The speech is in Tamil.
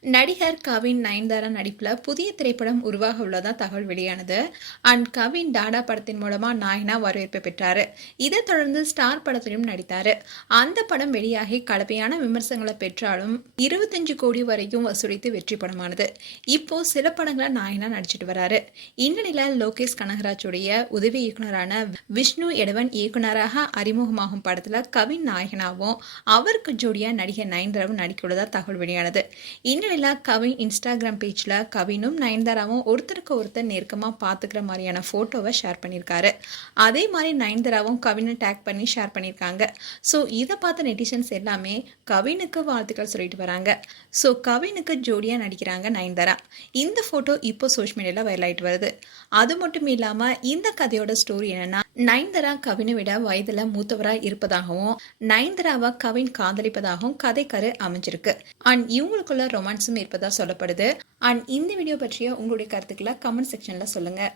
நடிகர் கவின் நயன்தாரா நடிப்பில் புதிய திரைப்படம் உருவாக உள்ளதா தகவல் வெளியானது. அண்ட் கவின் டாடா படத்தின் மூலமா நாயனா வரவேற்பு பெற்றாரு. இதைத் தொடர்ந்து ஸ்டார் படத்திலும் நடித்தாரு. அந்த படம் வெளியாகி கலவையான விமர்சனங்களை பெற்றாலும் இருபத்தஞ்சு கோடி வரைக்கும் வசூலித்து வெற்றி படமானது. இப்போ சில படங்களை நாயனா நடிச்சிட்டு வராரு. இந்நிலையில லோகேஷ் கனகராஜுடைய உதவி இயக்குனரான விஷ்ணு எடவன் இயக்குனராக அறிமுகமாகும் படத்துல கவின் நாயகனாவும் அவருக்கு ஜோடியா நடிகர் நயன்தாராவும் நடிக்க உள்ளதாக தகவல் வெளியானது. இந்நிலையில கவின் இன்ஸ்டாகிராம் பேஜில் கவினும் நயன்தாராவும் ஒருத்தருக்கு ஒருத்தர் நெருக்கமா பாத்துக்கிற மாதிரியான ஃபோட்டோவை ஷேர் பண்ணியிருக்காரு அதே மாதிரி நயன்தாராவும் கவினை டேக் பண்ணி ஷேர் பண்ணியிருக்காங்க ஸோ இதை பார்த்த நெட்டிசன்ஸ் எல்லாமே கவினுக்கு வாழ்த்துக்கள் சொல்லிட்டு வராங்க. ஸோ கவினுக்கு ஜோடியா நடிக்கிறாங்க நயன்தாரா. இந்த ஃபோட்டோ இப்போ சோஷியல் மீடியாவில் வைரல் ஆயிட்டு வருது. அது மட்டும் இல்லாமல் இந்த கதையோட ஸ்டோரி என்னன்னா நயன்தரா கவினை விட வயதுல மூத்தவரா இருப்பதாகவும் நயன்தராவை கவின் காதலிப்பதாகவும் கதைக்கரு அமைஞ்சிருக்கு. அண்ட் இவங்களுக்குள்ள ரொமான்ஸும் இருப்பதா சொல்லப்படுது. அண்ட் இந்த வீடியோ பற்றிய உங்களுடைய கருத்துக்களை கமெண்ட் செக்ஷன்ல சொல்லுங்க.